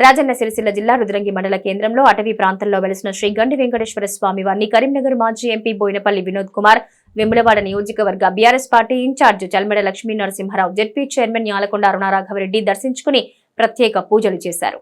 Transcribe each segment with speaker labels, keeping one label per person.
Speaker 1: రాజన్న సిరిసిల్ల జిల్లా రుద్రంగి మండల కేంద్రంలో అటవీ ప్రాంతంలో వెలిసిన శ్రీ గండి వెంకటేశ్వర స్వామి వారిని కరీంనగర్ మాజీ ఎంపీ బోయినపల్లి వినోద్ కుమార్ వెములవాడ నియోజకవర్గ BRS party in-charge Chalmada Lakshmi Narasimha Rao ZP chairman Yalakonda Aruna Raghava Reddy దర్శించుకుని ప్రత్యేక పూజలు చేశారు.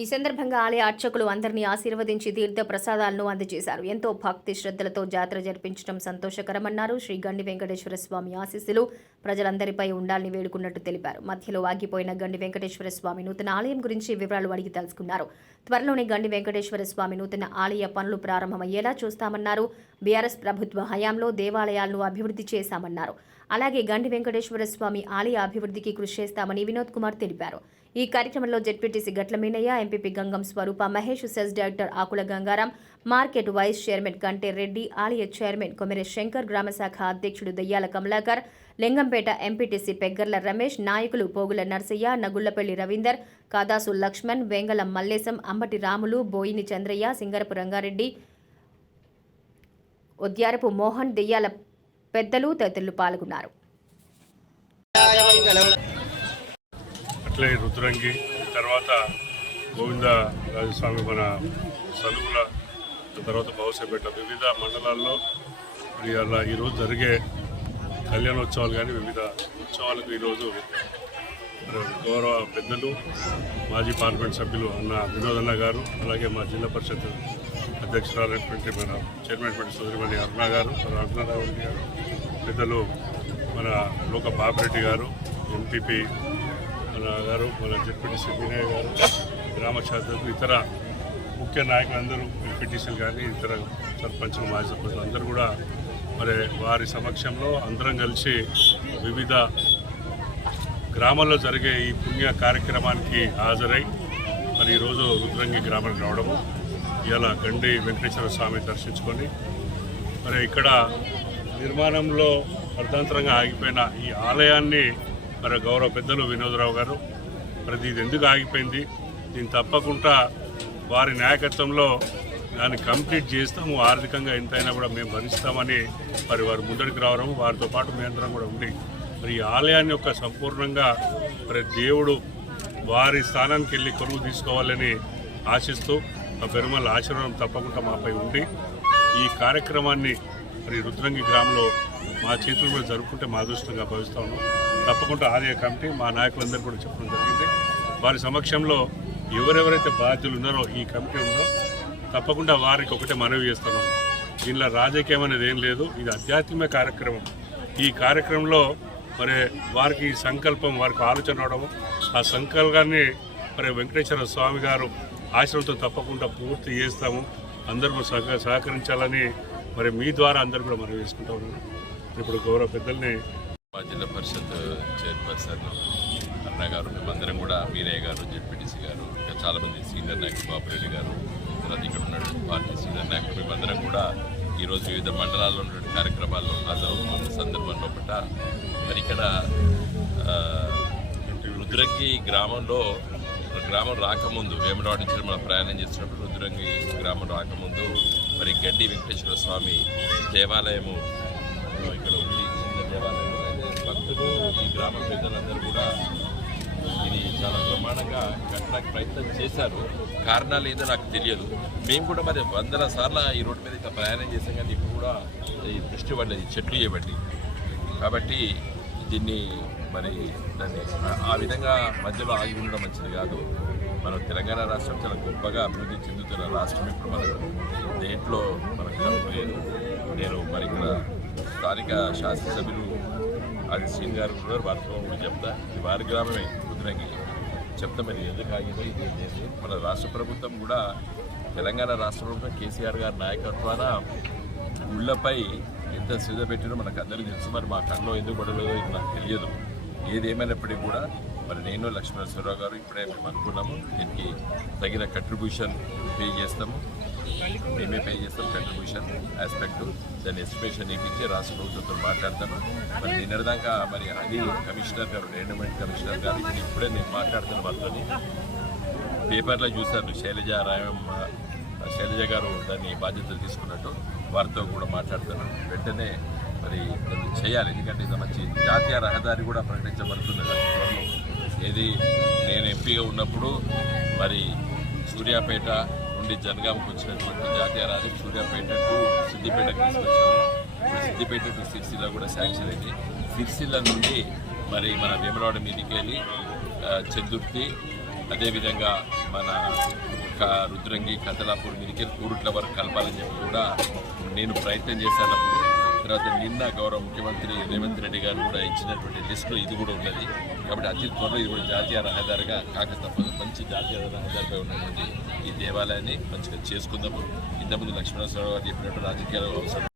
Speaker 1: ఈ సందర్భంగా ఆలయ అర్చకులు అందరినీ ఆశీర్వదించి తీర్థ ప్రసాదాలను అందజేశారు. ఎంతో భక్తి శ్రద్ధలతో జాతర జరిపించడం సంతోషకరమన్నారు. శ్రీ గండి వెంకటేశ్వర స్వామి ఆశీస్సులు ప్రజలందరిపై ఉండాలని వేడుకున్నట్టు తెలిపారు. మధ్యలో ఆగిపోయిన గండి వెంకటేశ్వర స్వామి నూతన ఆలయం గురించి వివరాలు అడిగి తెలుసుకున్నారు. త్వరలోనే గండి వెంకటేశ్వర స్వామి నూతన ఆలయ పనులు ప్రారంభమయ్యేలా చూస్తామన్నారు. బీఆర్ఎస్ ప్రభుత్వ హయాంలో దేవాలయాలను అభివృద్ధి చేశామన్నారు. అలాగే గండి వెంకటేశ్వర స్వామి ఆలయ అభివృద్ధికి కృషి చేస్తామని వినోద్ కుమార్ తెలిపారు. ఈ కార్యక్రమంలో ZPTC Gatla Meenaiah MPP Gangam Swaroopa Mahesh CESS director Akula Gangaram market vice chairman Kante Reddy ఆలయ చైర్మన్ కొమెరె శంకర్ గ్రామశాఖ అధ్యక్షుడు దయ్యాల కమలాకర్ లింగంపేట ఎంపీటీసీ పెగ్గర్ల రమేష్ నాయకులు పోగుల నర్సయ్య నగుళ్ళపల్లి రవీందర్ కాదాసు లక్ష్మణ్ వెంగళం మల్లేశం అంబటి రాములు బోయిని చంద్రయ్య సింగరపు రంగారెడ్డి ఉద్యారపు మోహన్ దెయ్యాల పెద్దలు తదితరులు పాల్గొన్నారు.
Speaker 2: అట్లే రుద్రంగి తర్వాత గోవింద రాజస్వామి మన సలువుల తర్వాత బహుశపేట వివిధ మండలాల్లో మరి అలా ఈరోజు జరిగే కళ్యాణోత్సవాలు కానీ వివిధ ఉత్సవాలకు ఈరోజు గౌరవ పెద్దలు మాజీ పార్లమెంట్ సభ్యులు అన్న వినోదన్న గారు అలాగే మా జిల్లా పరిషత్ అధ్యక్షురాలైనటువంటి మన చైర్మన్ సోదరిమణి అరుణ గారు మన అరుణారావు రెడ్డి గారు పెద్దలు మన లోక బాపిరెడ్డి గారు ఎంపీపీ మన గారు మన జడ్పీటీసీ వినయ్ గారు గ్రామ శాసకులు ఇతర ముఖ్య నాయకులందరూ ఎంపీటీసీలు కానీ ఇతర సర్పంచులు మాజీ సర్పంచులు అందరూ కూడా మరి వారి సమక్షంలో అందరం కలిసి వివిధ గ్రామాల్లో జరిగే ఈ పుణ్య కార్యక్రమానికి హాజరై మరి ఈరోజు రుద్రంగి గ్రామానికి రావడము ఇలా గండి వెంకటేశ్వర స్వామి దర్శించుకొని మరి ఇక్కడ నిర్మాణంలో అర్ధాంతరంగా ఆగిపోయిన ఈ ఆలయాన్ని మరి గౌరవ పెద్దలు వినోదరావు గారు మరి ఇది ఎందుకు ఆగిపోయింది? దీన్ని తప్పకుండా వారి నాయకత్వంలో దాన్ని కంప్లీట్ చేస్తాము. ఆర్థికంగా ఎంతైనా కూడా మేము భరిస్తామని మరి వారు ముందడికి రావడం వారితో పాటు మేమందరం కూడా ఉండి మరి ఈ ఆలయాన్ని యొక్క సంపూర్ణంగా మరి దేవుడు వారి స్థానానికి వెళ్ళి కొనుగోలు తీసుకోవాలని ఆశిస్తూ పెరుమల ఆశీర్వాదం తప్పకుండా మాపై ఉండి ఈ కార్యక్రమాన్ని మరి రుద్రంగి గ్రామంలో మా చేతుల మీద జరుపుకుంటే మా అదృష్టంగా భావిస్తా ఉన్నాం. తప్పకుండా ఆలయ కమిటీ మా నాయకులందరూ కూడా చెప్పడం జరిగింది. వారి సమక్షంలో ఎవరెవరైతే బాధ్యులు ఉన్నారో ఈ కమిటీ ఉందో తప్పకుండా వారికి ఒకటే మనవి చేస్తున్నాం దీనిలో రాజకీయం అనేది ఏం లేదు ఇది ఆధ్యాత్మిక కార్యక్రమం. ఈ కార్యక్రమంలో మరి వారికి సంకల్పం వారికి ఆలోచన అవడము ఆ సంకల్పాన్ని మరి వెంకటేశ్వర స్వామి గారు ఆశ్రమంతో తప్పకుండా పూర్తి చేస్తాము. అందరూ సహక సహకరించాలని మరి మీ ద్వారా అందరూ కూడా మనం వేసుకుంటా ఉన్నాను. ఇప్పుడు గౌరవ పెద్దల్ని
Speaker 3: మా జిల్లా పరిషత్ చైర్పర్సన్ అన్న గారు మేమందరం కూడా వీరయ్య గారు జెడ్పీటీసీ గారు ఇంకా చాలామంది సీనియర్ నాయకులు బాపురెడ్డి గారు తర్వాత ఇక్కడ ఉన్నటువంటి పార్టీ సీనియర్ నాయకులు మేమందరం కూడా ఈరోజు వివిధ మండలాల్లో ఉన్నటువంటి కార్యక్రమాల్లో హాజరవుతున్న సందర్భంలో పట్ల మరి ఇక్కడ రుద్రంగి గ్రామంలో గ్రామం రాకముందు వేమలవాడ నుంచి మనం ప్రయాణం చేసినప్పుడు రుద్రంగి గ్రామం రాకముందు మరి గడ్డి వెంకటేశ్వర స్వామి దేవాలయము ఇక్కడ ఉంది. చిన్న దేవాలయం. భక్తులు ఈ గ్రామ పెద్దలందరూ కూడా ఇది చాలా బ్రహ్మాండంగా కట్టడానికి ప్రయత్నం చేశారు. కారణాలు ఏదో నాకు తెలియదు. మేము కూడా మరి వందల సార్లు ఈ రోడ్డు మీద ఇట్లా ప్రయాణం చేసాం కానీ ఇప్పుడు కూడా ఈ దృష్టి పడ్డది చెట్లు చేయబట్టి కాబట్టి దీన్ని మరి దాన్ని ఆ- విధంగా మధ్యలో ఆగి ఉండడం మంచిది కాదు. మన తెలంగాణ రాష్ట్రం చాలా గొప్పగా అభివృద్ధి చెందుతున్న రాష్ట్రం ఇప్పుడు మనకు దేంట్లో మనకు కరువు నేను మరి ఇక్కడ స్థానిక శాసనసభ్యులు అది సీన్ గారు ఉన్నారు. వారితో కూడా చెప్తా. ఇది వారి గ్రామమే రుద్రంగి చెప్తా మరి ఎందుకు ఆగిందో ఇది మన రాష్ట్ర ప్రభుత్వం కూడా తెలంగాణ రాష్ట్ర ప్రభుత్వం కేసీఆర్ గారి నాయకత్వాన గుళ్ళపై ఎంత శ్రద్ధ పెట్టినో మనకు అందరికీ తెలుసు. మరి మా కళ్ళలో ఎందుకు పడలేదో ఇది నాకు తెలియదు. ఏదేమైనప్పటికీ కూడా మరి నేను లక్ష్మణేశ్వరరావు గారు ఇప్పుడే మేము అనుకున్నాము. దీనికి తగిన కంట్రిబ్యూషన్ పే చేస్తాము. మేమే పే చేస్తాం కంట్రిబ్యూషన్ ఆస్పెక్ట్ దాని ఎస్టిమేషన్ ఇప్పించి రాష్ట్ర ప్రభుత్వంతో మాట్లాడతాను. మరి నిన్నటిదాకా మరి అది కమిషనర్ గారు ఎండోమెంట్ కమిషనర్ గారు ఇప్పుడు ఇప్పుడే నేను మాట్లాడుతున్న వాళ్ళని పేపర్లో చూశాను. శైలజ రాయమ్మ శైలజ గారు దాన్ని బాధ్యతలు తీసుకున్నట్టు. వారితో కూడా మాట్లాడుతాను వెంటనే మరి దాన్ని చేయాలి. ఎందుకంటే ఇది మంచి జాతీయ రహదారి కూడా ప్రకటించబడుతుంది. ఏది నేను ఎంపీగా ఉన్నప్పుడు మరి సూర్యాపేట నుండి జనగామకు వచ్చినటువంటి జాతీయ రహదారి సూర్యాపేట టు సిద్దిపేటకు తీసుకొచ్చాము. ఇప్పుడు సిద్దిపేట టు సిరిసిల్ల కూడా శాంక్షన్ అయింది. సిరిసిల్ల నుండి మరి మన వేమరాడ మీదికి వెళ్ళి ఆ, అదేవిధంగా మన రుద్రంగి కథలాపూర్ మీదకి కూరుట్ల వరకు కలపాలని చెప్పి కూడా నేను ప్రయత్నం చేశానప్పుడు తర్వాత నిన్న గౌరవ ముఖ్యమంత్రి రేవంత్ రెడ్డి గారు కూడా ఇచ్చినటువంటి లిస్టులో ఇది కూడా ఉన్నది. కాబట్టి అతి త్వరలో ఇది కూడా జాతీయ రహదారిగా కాక తప్పదు మంచి జాతీయ రహదారిపై ఉన్నటువంటి ఈ దేవాలయాన్ని మంచిగా చేసుకుందాము. ఇంతకుముందు లక్ష్మణస్వరావు గారు చెప్పినట్టు రాజకీయాలు అవసరం